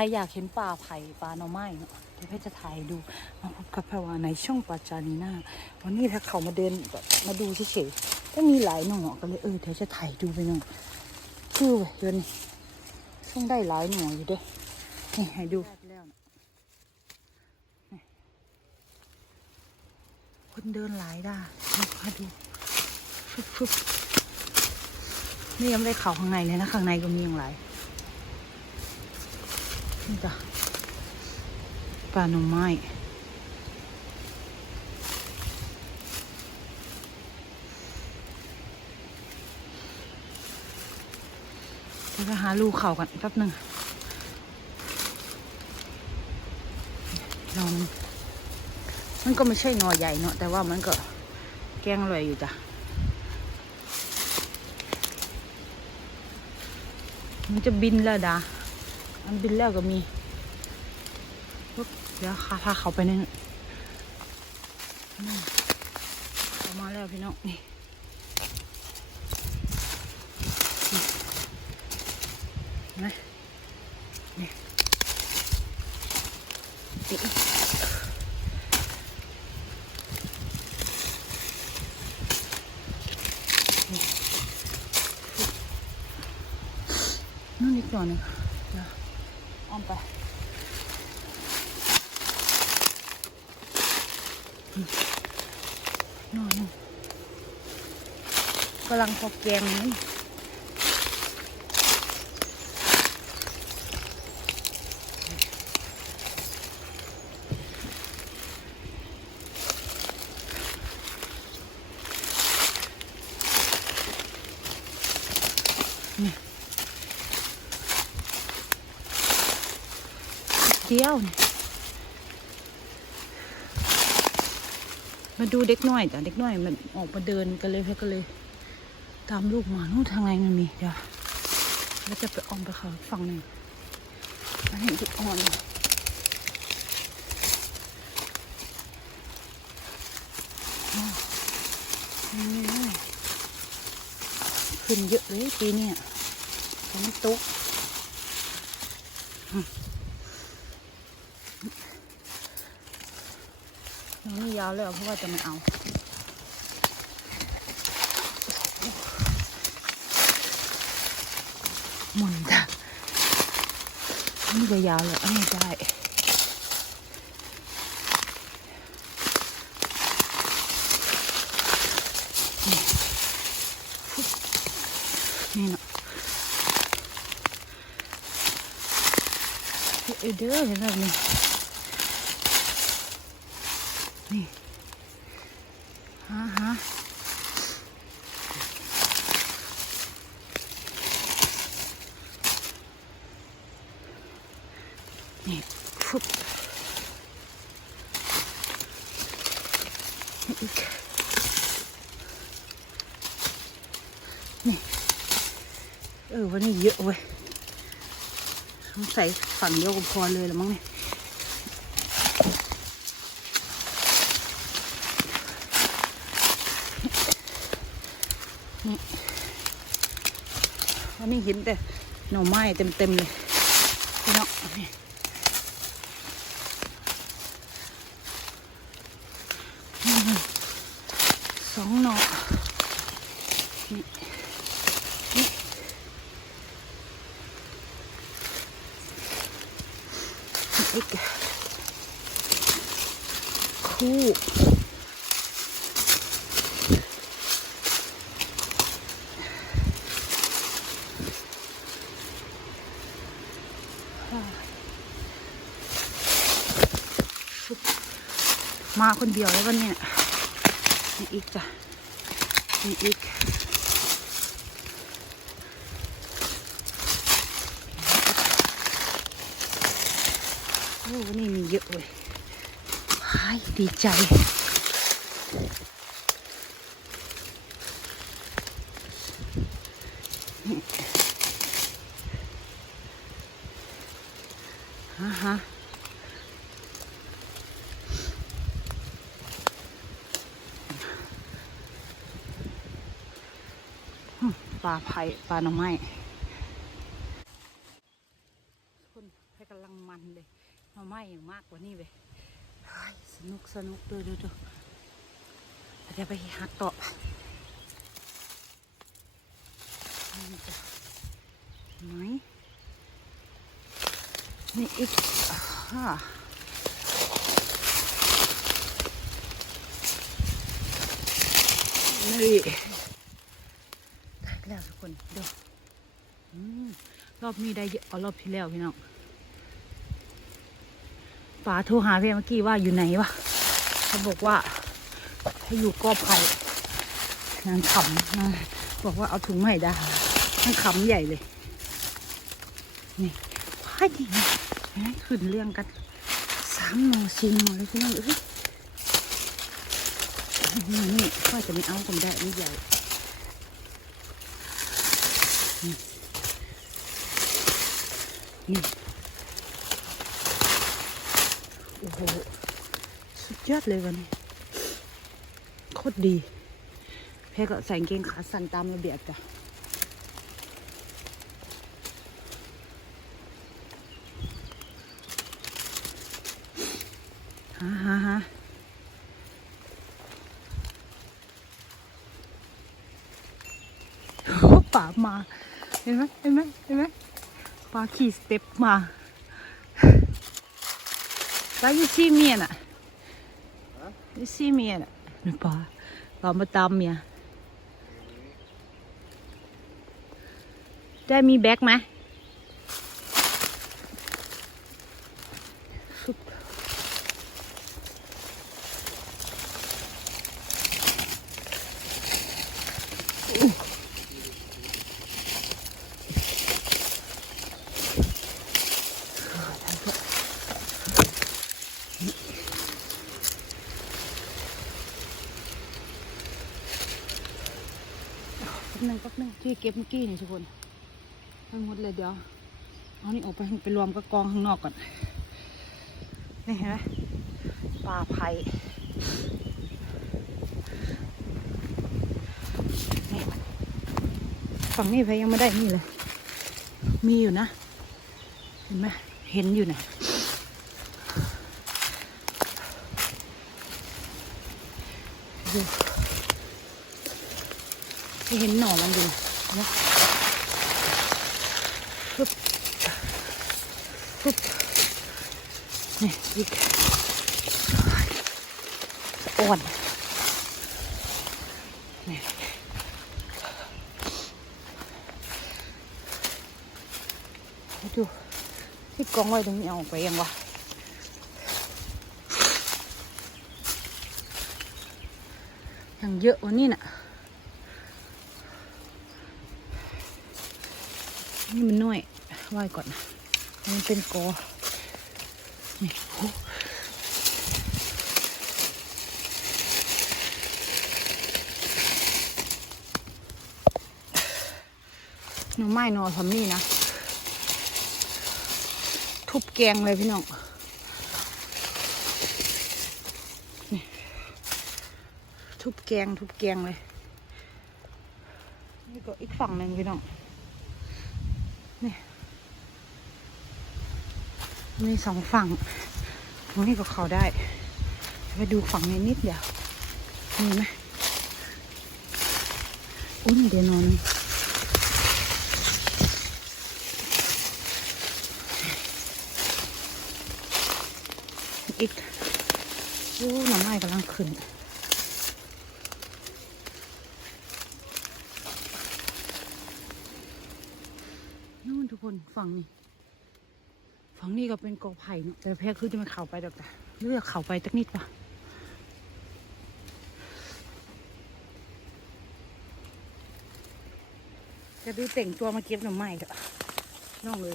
รอยากเห็นปลาไผ่ปลาหน่อไม้เนาะเดี๋ยวเพชรจะถ่ายดูมาพบกับแพรวาในช่องปลาจานีนาวันนี้ถ้าเขามาเดินแบบมาดูเฉยๆก็มีหลายหน่อก็เลยเออเดี๋ยวจะถ่ายดูไปหน่อยคือเว้ยเดี๋ยวนี้ช่องได้หลายหน่ออยู่เด้วยนี่ให้ดูคนเดินหลายด้ามาดูฟึบฟึบนี่ยังไม่ได้เข่าข้างในเลยนะข้างในก็มีอย่างไร นี่จ้ะปลาหน่อไม้เดี๋ยวไปหาลูกเข่ากันแป๊บหนึ่งเรามันมันก็ไม่ใช่หน่อใหญ่เนาะแต่ว่ามันก็แกงอร่อยอยู่จ้ะ มันจะบินแล้วดา มันบินแล้วก็มีปุ๊บเดี๋ยวข้าพาเขาไปนั่นนั่นเขามาแล้วพี่น้องนี่นี่นี่นู่นอีกตัวหนึ่งวอ้อมไปอืมนอนง กำลังพอแกงนี่เดียวนี่มาดูเด็กน้อยจ้ะเด็กน้อยมันออกมาเดินกันเลยเพื่อก็เลย ตามลูกมานู่นทางไงมันมีเดี๋ยวเราจะไปออมไปเขาฝั่งหนึ่งมาเห็นจุดอ่อนเลยอ้าวขึ้นเยอะเลยปีนี้ฝนตกยังไม่ยาวเลยเพราะว่าจะไม่เอา หมุนจ้ะนี่ก็ยาวเลยอันนี้ได้นี่เนี่เดี๋ยวเดี๋ยวแบบนี้นี่ฮะฮะนี่ฟุบนี่อีก นี่ เออ วันนี้เยอะเว้ยสงสัยฝั่งเดียวก็พอเลยละมั้งเนี่ยวันนี้เห็นแต่หน่อไม้เต็มๆเลยพี่น้องนี่อืมสองหน่อนี่นี่นี่อีก คู่ มาคนเดียวแล้ววันเนี้ยนี่อีกจ้ะนี่อีกโอ้วันนี้มีเยอะเว้ยายดีใจ ฮะฮะปลาไผ่ปลาหน่อไม้คนให้กำลังมันเลยหน่อไม้อย่างมากกว่านี่เลย สนุกสนุกดูดูดูเดี๋ยวไปหักต่อนี่จ้ะไหนนี่อีกอ่านี่ได้แล้วทุกคนดูรอบนี้ได้เยอะกว่ารอบที่แล้วพี่น้อง ป๋าโทรหาพี่เมื่อกี้ว่าอยู่ไหนวะเขาบอกว่าให้อยู่กอไผ่นางขำนางบอกว่าเอาถุงใหม่ได้นางขำใหญ่เลย นี่ว้ายดีนะเห็นไหมขึ้นเรื่องกันสามหนอสี่หนอเลยพี่น้องเอ้ยนี่นี่ก็จะไม่เอาก็ไม่ได้นี่ใหญ่นี่นี่ โอ้โห สุดยอดเลยวันนี้ โคตรดี แพ้ก็ใส่เกงขาสั้นตามระเบียบจ้ะฮะฮะฮะป่ามา เห็นไหมเห็นไหมเห็นไหมป่าขี่สเต็ปมา แล้วยูซี่เมียน่ะยูซี่เมียน่ะนี่ป่าป่ามาตามเมียได้มีแบ็คไหมฟุบ แป๊บ นึงแป๊บนึงที่เก็บเมื่อกี้นี่ทุกคนทั้งหมดเลยเดี๋ยวเอานี่ออกไปไปรวมกับกองข้างนอกก่อนนี่เห็นไหมปลาไผ่ฝั่งนี้ไผ่ยังไม่ได้นี่เลย มีอยู่นะ เห็นไหมเห็นอยู่นะดูไม่ เห็นหน่อมันอยู่นะปึ๊บปึ๊บนี่อีกอ่อนนี่ดูที่กองไว้ตรงนี้เอาไปยังวะยังเยอะว่านี่น่ะ นี่มันน้อยไหว้ก่อนนะมันเป็นกอนี่โอ้หน่อไม้หน่อทำนี่นะ ทุบแกงเลยพี่น้องนี่ทุบแกงทุบแกงเลย นี่ก็อีกฝั่งหนึ่งพี่น้อง มีสองฝั่งตรงนี้ก็เขาได้ไปดูฝั่งนี้นิดเดียวมีไหมอุ้นเดี๋ยวนอนอีกโอ้หน่อไม้กำลังขึ้นนู่นทุกคนฝั่งนี้ ฝั่งนี้ก็เป็นกอไผ่เนอะแต่แพ้คือจะไม่เข่าไปดอกจ้ะเลือกเข่าไปสักนิดปะจะดูแต่งตัวมาเก็บหน่อไม้เถอะน้องเลย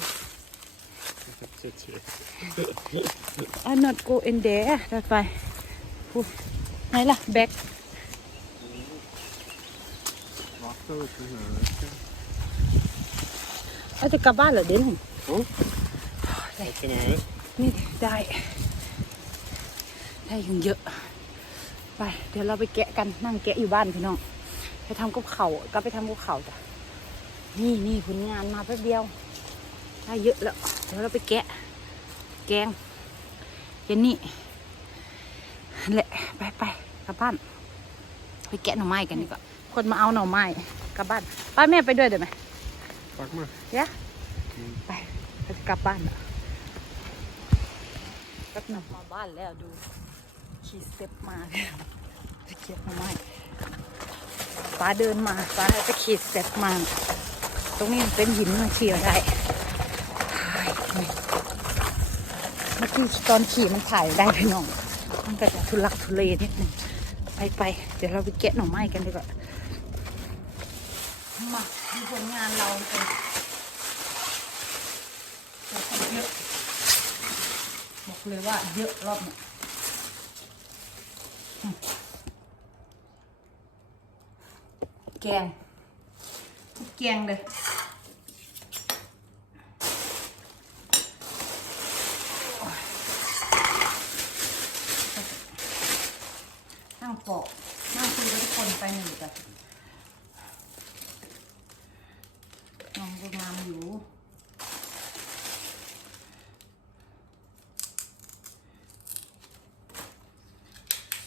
I'm not go in there ได้ไปพูดไหนล่ะ แบ็ค Wachter te hören. เอาจะกลับบ้านเหรอเด่น Oh, wat kan hij? นี่ได้ ได้ยังเยอะ ไป เดี๋ยวเราไปแกะกันนั่งแกะอยู่บ้านพี่น้องไปทำกับเขาวก็ไปทำกับเขาวจ้ะนี่นี่ผลงานมาแป๊บเดียวได้เยอะแล้วเดี๋ยวเราไปแกะ แกงเย็นนี่แหละไปไปกลับบ้าน ไปแกะหน่อไม้กันดีกว่าคนมาเอาหน่อไม้กลับบ้านป้าแม่ไปด้วยเดี๋ยวไหม Pak maar. เดี๋ยวไปไปกลับบ้านแล้ วแป๊บหนึงมาบ้านแล้วดูขี่สเต็ปมาไปเก็บหน่อไม้ป้าเดินมาป้าจะขี่สเต็ปมา ตรงนี้เป็นหินมันขี่มาได้เมื่อกี้ตอนขี่มันถ่ายได้พี่น้อง มันก็จะทุลักทุเลนิดหนึ่งไปไปเดี๋ยวเราไปแกะหน่อไม้กันดีกว่ามาดูผลงานเรากันเราทำเยอะบอก เลยว่าเยอะรอบเนี้ยอืมแกงแกงเลยนั่งปอกนั่งคุยกับทุกคนไปหนึ่งจ้ะน้องก็งามอยู่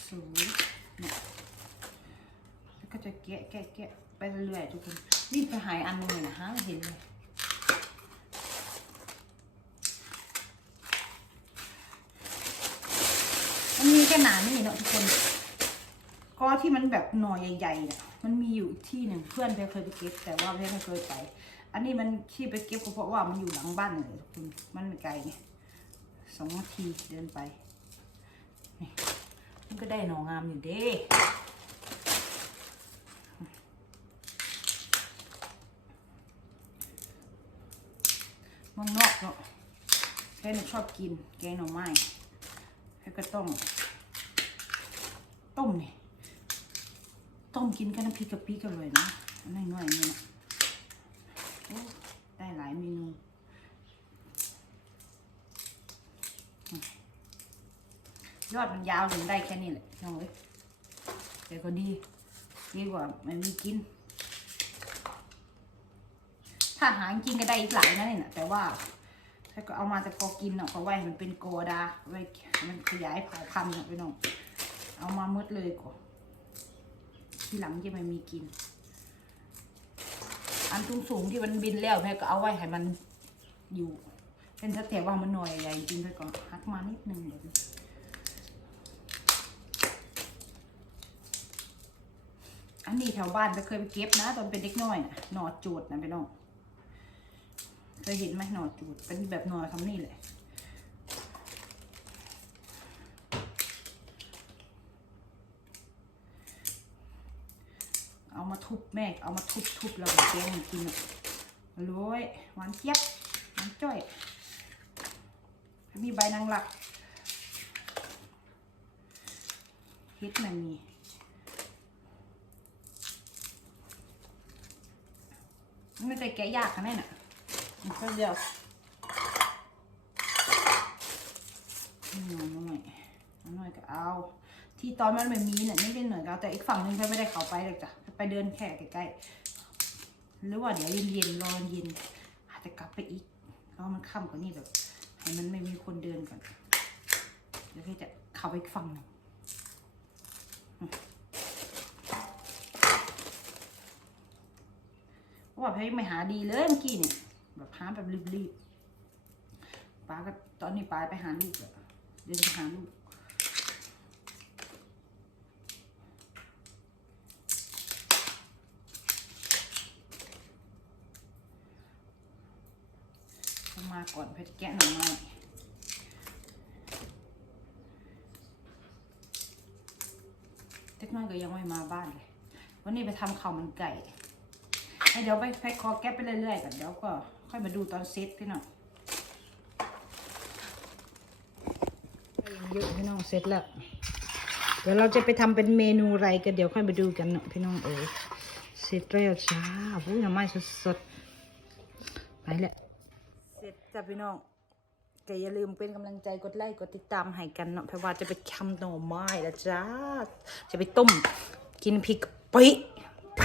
สูงเนี่ยแล้ว ก็จะแกะแกะแกะไปเรื่อยๆทุกคนนี่ไปหายอันหนึงเลยนะฮะเห็นเลยมันมีแค่หนานี่เนาะทุกคนก็ที่มันแบบหน่อใหญ่ๆเนี่ยมันมีอยู่ที่หนึ่งเพื่อนเพเคยไปเก็บ แต่ว่าเพไม่เคยไป อันนี้มันที่ไปเก็บก็เพราะว่ามันอยู่หลังบ้านเลยทุกคนมันไม่ไกลไงสองนาทีเดินไปนี่มันก็ได้หน่องามอยู่เด้เมืองนอกเนาะ แค่นชอบกินแกงหน่อไม้แล้วก็ต้อง ต้มนี่ต้มกินกับน้ำพริกกะปิก็อร่อยนะอันน้อยๆนี่นะได้หลายเมนูยอดมันยาวถึงได้แค่นี้แหละน้องเอ้ยแต่ก็ดีดีกว่าไม่มีกิน ถ้าหาจริงก็ได้อีกหลายนะเนี่ยนะแต่ว่า ถ้าก็เอามาแต่พอกินเนาะก็ไว้มันเป็นโกดา ไว้มันขยายเผ่าพันธุ์เนาะพี่น้อง เอามาหมดเลยก่อนทีหลังจะไม่มีกิน อันสูงสูงที่มันบินแล้วแม่ก็เอาไว้ให้มันอยู่ เป็นสเต็ปว่ามันหน่อยใหญ่จริงไปก่อนหักมานิดนึงเดี๋ยวอันนี้แถวบ้านไปเคยไปเก็บนะ ตอนเป็นเด็กน้อยนะหนอจูดนะพี่น้อง ยเห็นไหมหนอจูดเป็นแบบหนอทำนี่แหละเอามาทุบแม่เอามาทุบทุบแล้วแกงกินร่อยหวานเจี๊ยบหวานจ้อย มีใบนางหลักเฮ็ดมันมีมันไม่เคยแกะยากขนาดนั้น น่ะมันก็เดียวน้อยน้อยน้อยก็เอา ที่ตอนมันไม่มีเนี่ยไม่ได้เหนื่อยก็เอาแต่อีกฝั่งหนึงเพื่ไม่ได้เข้าไปเลยจ้ะไปเดินแค่ใกล้ๆหรือว่าเดี๋ยวเย็นๆรอเย็นอาจจะกลับไปอีกเพราะมันค่ำกว่านี้แบบให้มันไม่มีคนเดินก่อนเดี๋ยวพี่จะเข้าไปอีกฝั่งหนึ่งเพราะว่าพี่ไม่หาดีเลยเมื่อกี้เนี่ย แบบหาแบบรีบๆป้าก็ตอนนี้ป้าไปหาลูกอะเดินไปหาลูกมาก่อนเพชรแกะหน่อไม้เล็กน้อยก็ยังไม่มาบ้านเลย วันนี้ไปทำข้าวมันไก่ เดี๋ยวไปไปคอแก๊ปไปเรื่อยๆกันเดี๋ยวก็ ค่อยมาดูตอนเซตพี่น้องเยอะพี่น้องเสร็จแล้ว เดี๋ยวเราจะไปทำเป็นเมนูอะไรกันเดี๋ยวค่อยมาดูกันเนาะพี่น้องเอ๋ยเสร็จแล้วจ้าอุ้ยหน่อไม้สดๆไปแล้วเสร็จจ้ะพี่น้องแต่อย่าลืมเป็นกำลังใจกดไลค์กดติดตามให้กันเนาะเพราะว่าจะไปทำหน่อไม้แล้วจ้าจะไปต้มกินพริกกะปิไป